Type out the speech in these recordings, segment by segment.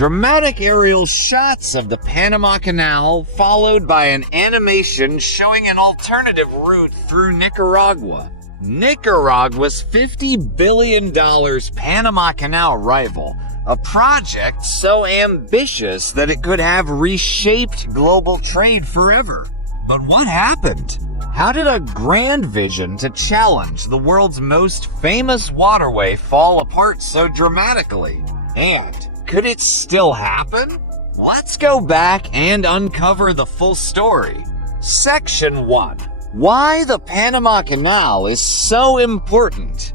Dramatic aerial shots of the Panama Canal, followed by an animation showing an alternative route through Nicaragua. Nicaragua's $50 billion Panama Canal rival, a project so ambitious that it could have reshaped global trade forever. But what happened? How did a grand vision to challenge the world's most famous waterway fall apart so dramatically? And could it still happen? Let's go back and uncover the full story. Section 1. Why the Panama Canal is so important.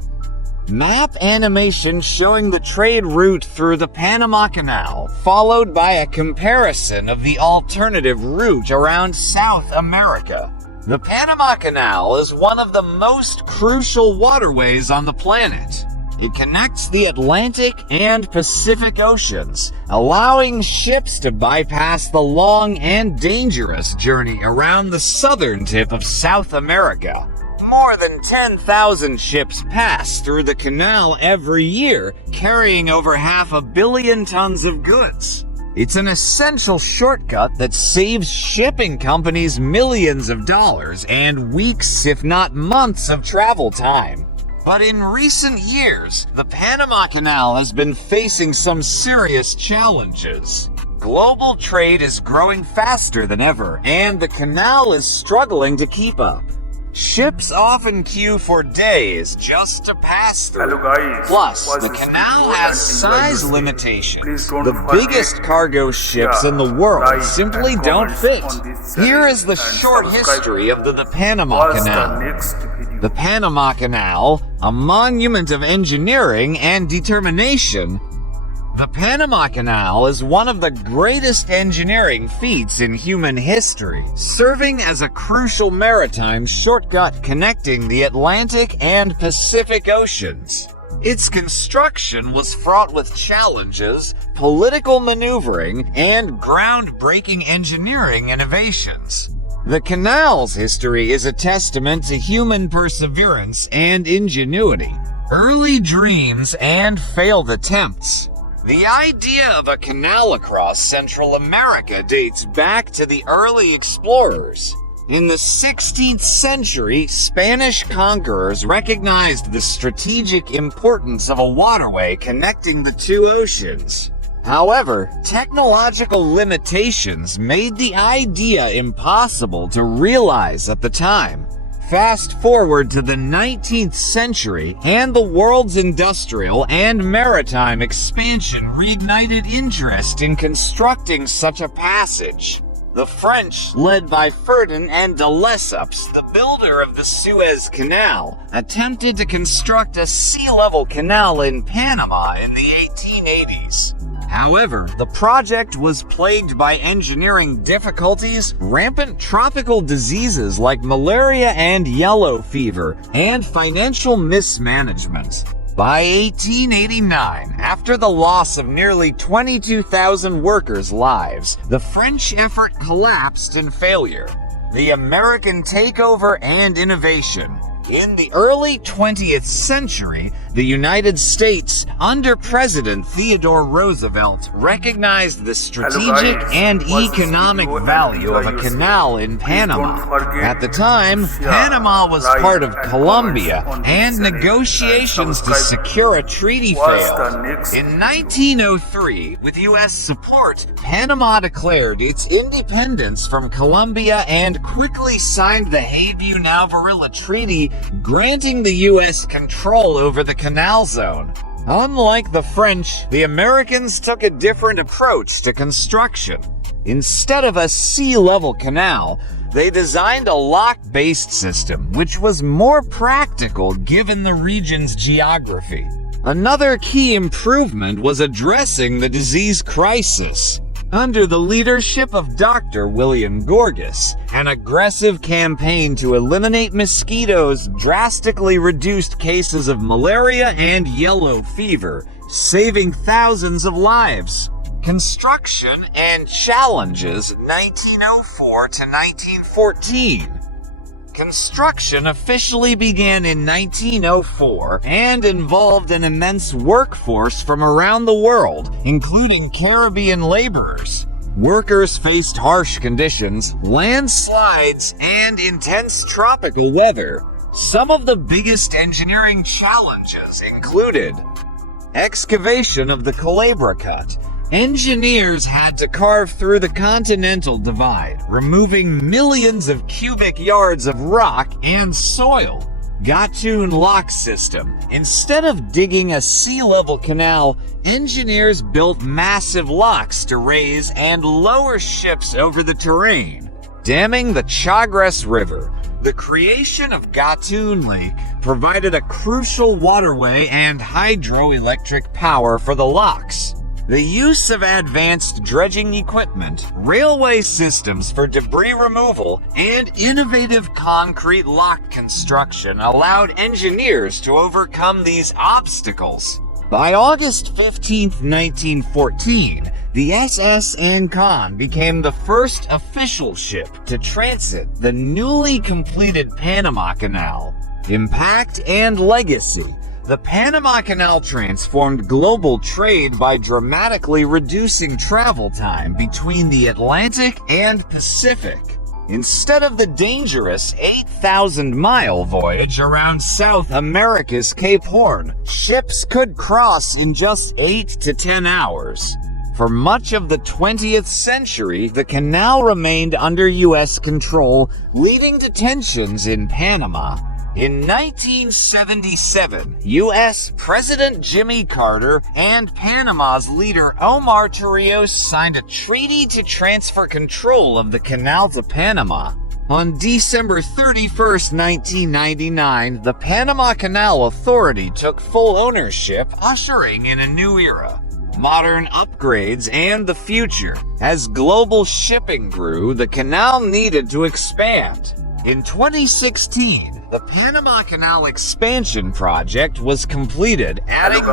Map animation showing the trade route through the Panama Canal, followed by a comparison of the alternative route around South America. The Panama Canal is one of the most crucial waterways on the planet. It connects the Atlantic and Pacific Oceans, allowing ships to bypass the long and dangerous journey around the southern tip of South America. More than 10,000 ships pass through the canal every year, carrying over 500 million tons of goods. It's an essential shortcut that saves shipping companies millions of dollars and weeks, if not months, of travel time. But in recent years, the Panama Canal has been facing some serious challenges. Global trade is growing faster than ever, and the canal is struggling to keep up. Ships often queue for days just to pass through. Plus, the canal has size limitations. The biggest cargo ships in the world simply don't fit. Here is the short history of the Panama Canal. The Panama Canal, a monument of engineering and determination. The Panama Canal is one of the greatest engineering feats in human history, serving as a crucial maritime shortcut connecting the Atlantic and Pacific Oceans. Its construction was fraught with challenges, political maneuvering, and groundbreaking engineering innovations. The canal's history is a testament to human perseverance and ingenuity, early dreams and failed attempts. The idea of a canal across Central America dates back to the early explorers. In the 16th century, Spanish conquerors recognized the strategic importance of a waterway connecting the two oceans. However, technological limitations made the idea impossible to realize at the time. Fast forward to the 19th century, and the world's industrial and maritime expansion reignited interest in constructing such a passage. The French, led by Ferdinand de Lesseps, the builder of the Suez Canal, attempted to construct a sea-level canal in Panama in the 1880s. However, the project was plagued by engineering difficulties, rampant tropical diseases like malaria and yellow fever, and financial mismanagement. By 1889, after the loss of nearly 22,000 workers' lives, the French effort collapsed in failure. The American takeover and innovation. In the early 20th century, the United States, under President Theodore Roosevelt, recognized the strategic and economic value of a canal in Panama. At the time, Panama was part of Colombia, and negotiations to secure a treaty failed. In 1903, with U.S. support, Panama declared its independence from Colombia and quickly signed the Hayview-Alvarilla Treaty, granting the U.S. control over the canal zone. Unlike the French, the Americans took a different approach to construction. Instead of a sea-level canal, they designed a lock-based system, which was more practical given the region's geography. Another key improvement was addressing the disease crisis. Under the leadership of Dr. William Gorgas, an aggressive campaign to eliminate mosquitoes drastically reduced cases of malaria and yellow fever, saving thousands of lives. Construction and challenges 1904 to 1914. Construction officially began in 1904 and involved an immense workforce from around the world, including Caribbean laborers. Workers faced harsh conditions, landslides, and intense tropical weather. Some of the biggest engineering challenges included excavation of the Calabria Cut. Engineers had to carve through the Continental Divide, removing millions of cubic yards of rock and soil. Gatun lock system. Instead of digging a sea-level canal, engineers built massive locks to raise and lower ships over the terrain. Damming the Chagres River. The creation of Gatun Lake provided a crucial waterway and hydroelectric power for the locks. The use of advanced dredging equipment, railway systems for debris removal, and innovative concrete lock construction allowed engineers to overcome these obstacles. By August 15, 1914, the SS Ancon became the first official ship to transit the newly completed Panama Canal. Impact and legacy. The Panama Canal transformed global trade by dramatically reducing travel time between the Atlantic and Pacific. Instead of the dangerous 8,000-mile voyage around South America's Cape Horn, ships could cross in just 8 to 10 hours. For much of the 20th century, the canal remained under U.S. control, leading to tensions in Panama. In 1977, U.S. President Jimmy Carter and Panama's leader Omar Torrijos signed a treaty to transfer control of the canal to Panama. On December 31, 1999, the Panama Canal Authority took full ownership, ushering in a new era. Modern upgrades and the future. As global shipping grew, the canal needed to expand. In 2016, the Panama Canal expansion project was completed, adding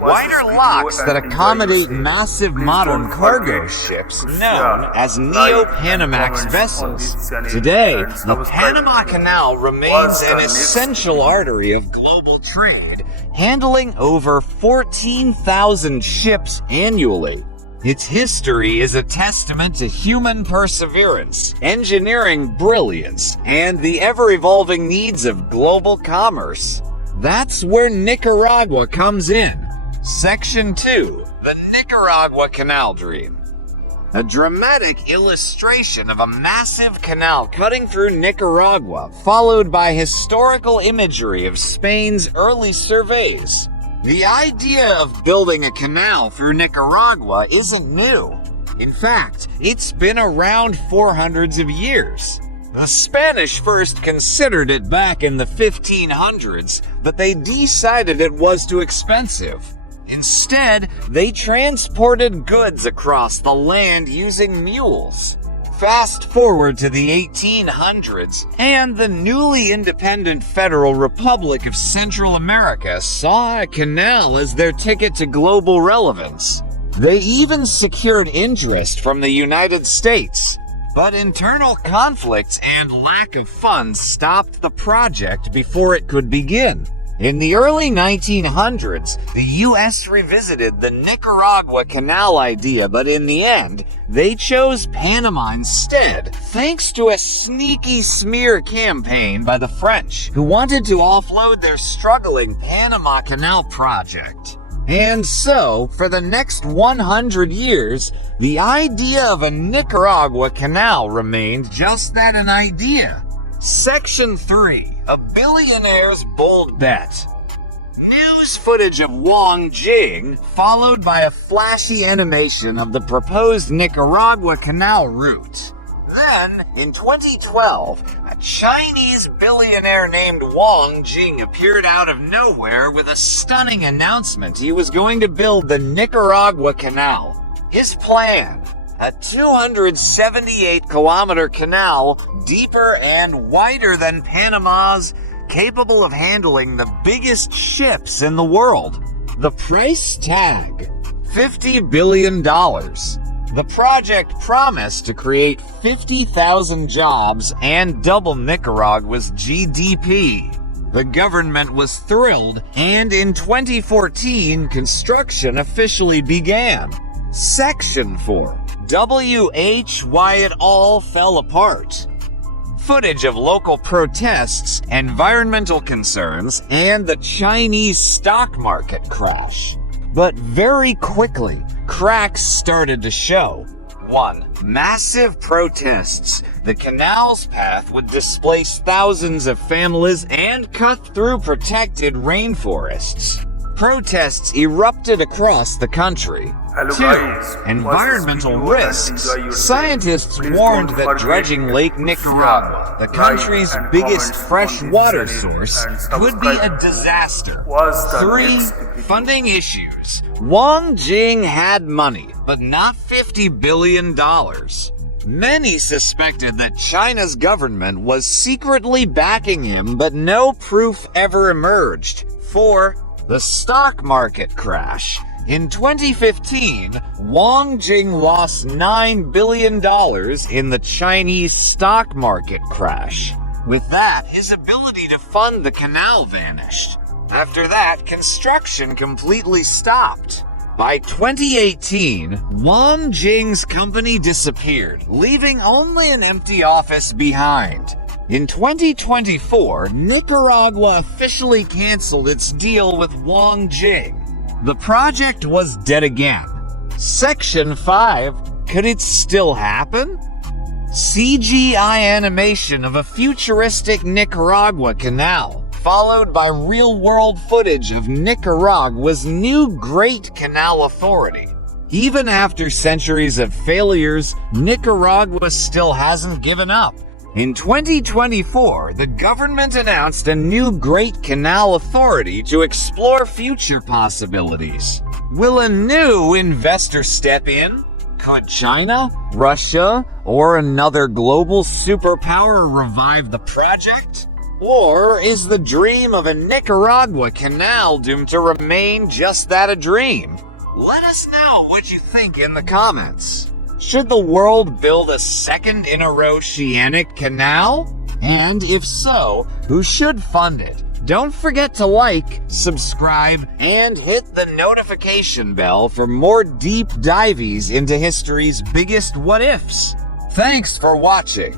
wider locks that accommodate massive modern cargo ships known as Neo-Panamax vessels. Today, the Panama Canal remains an essential artery of global trade, handling over 14,000 ships annually. Its history is a testament to human perseverance, engineering brilliance, and the ever-evolving needs of global commerce. That's where Nicaragua comes in. Section 2. The Nicaragua Canal Dream. A dramatic illustration of a massive canal cutting through Nicaragua, followed by historical imagery of Spain's early surveys. The idea of building a canal through Nicaragua isn't new. In fact, it's been around for hundreds of years. The Spanish first considered it back in the 1500s, but they decided it was too expensive. Instead, they transported goods across the land using mules. Fast forward to the 1800s, and the newly independent Federal Republic of Central America saw a canal as their ticket to global relevance. They even secured interest from the United States. But internal conflicts and lack of funds stopped the project before it could begin. In the early 1900s, the U.S. revisited the Nicaragua Canal idea, but in the end, they chose Panama instead, thanks to a sneaky smear campaign by the French, who wanted to offload their struggling Panama Canal project. And so, for the next 100 years, the idea of a Nicaragua canal remained just that, an idea. Section 3. A billionaire's bold bet. News footage of Wang Jing, followed by a flashy animation of the proposed Nicaragua canal route. Then, in 2012, a Chinese billionaire named Wang Jing appeared out of nowhere with a stunning announcement he was going to build the Nicaragua Canal. His plan: a 278-kilometer canal, deeper and wider than Panama's, capable of handling the biggest ships in the world. The price tag: $50 billion. The project promised to create 50,000 jobs and double Nicaragua's GDP. The government was thrilled, and in 2014, construction officially began. Section 4. Why it all fell apart. Footage of local protests, environmental concerns, and the Chinese stock market crash. But very quickly, cracks started to show. 1. Massive protests. The canal's path would displace thousands of families and cut through protected rainforests. Protests erupted across the country. 2. Environmental risks. Scientists warned that dredging Lake Nicaragua, the country's biggest freshwater source, could be a disaster. 3. Funding issues. Wang Jing had money, but not $50 billion. Many suspected that China's government was secretly backing him, but no proof ever emerged. 4. The stock market crash. In 2015, Wang Jing lost $9 billion in the Chinese stock market crash. With that, his ability to fund the canal vanished. After that, construction completely stopped. By 2018, Wang Jing's company disappeared, leaving only an empty office behind. In 2024, Nicaragua officially canceled its deal with Wang Jing. The project was dead again. Section 5. Could it still happen? CGI animation of a futuristic Nicaragua canal, followed by real-world footage of Nicaragua's new Great Canal Authority. Even after centuries of failures, Nicaragua still hasn't given up. In 2024, the government announced a new Great Canal Authority to explore future possibilities. Will a new investor step in? Could China, Russia, or another global superpower revive the project? Or is the dream of a Nicaragua canal doomed to remain just that, a dream? Let us know what you think in the comments. Should the world build a second interoceanic canal? And if so, who should fund it? Don't forget to like, subscribe, and hit the notification bell for more deep dives into history's biggest what-ifs. Thanks for watching.